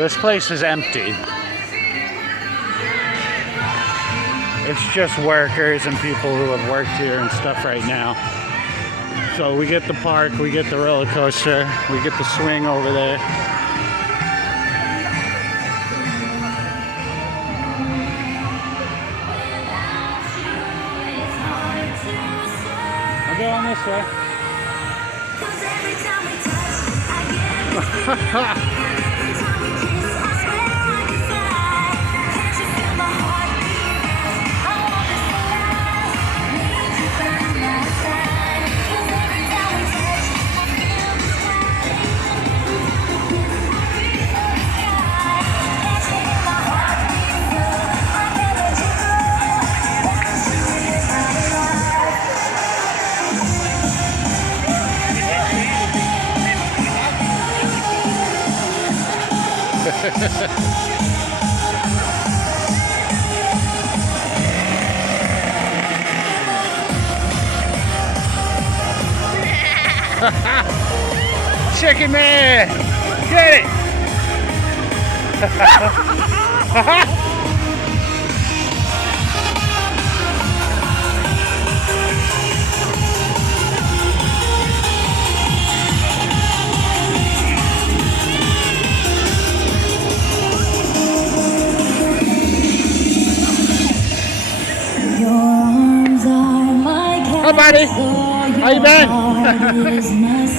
this place is empty. It's just workers and people who have worked here and stuff right now. So we get the park, we get the roller coaster, we get the swing over there. I'm going this way. Chicken man! Get it! Your arms are my Hi buddy! How you been?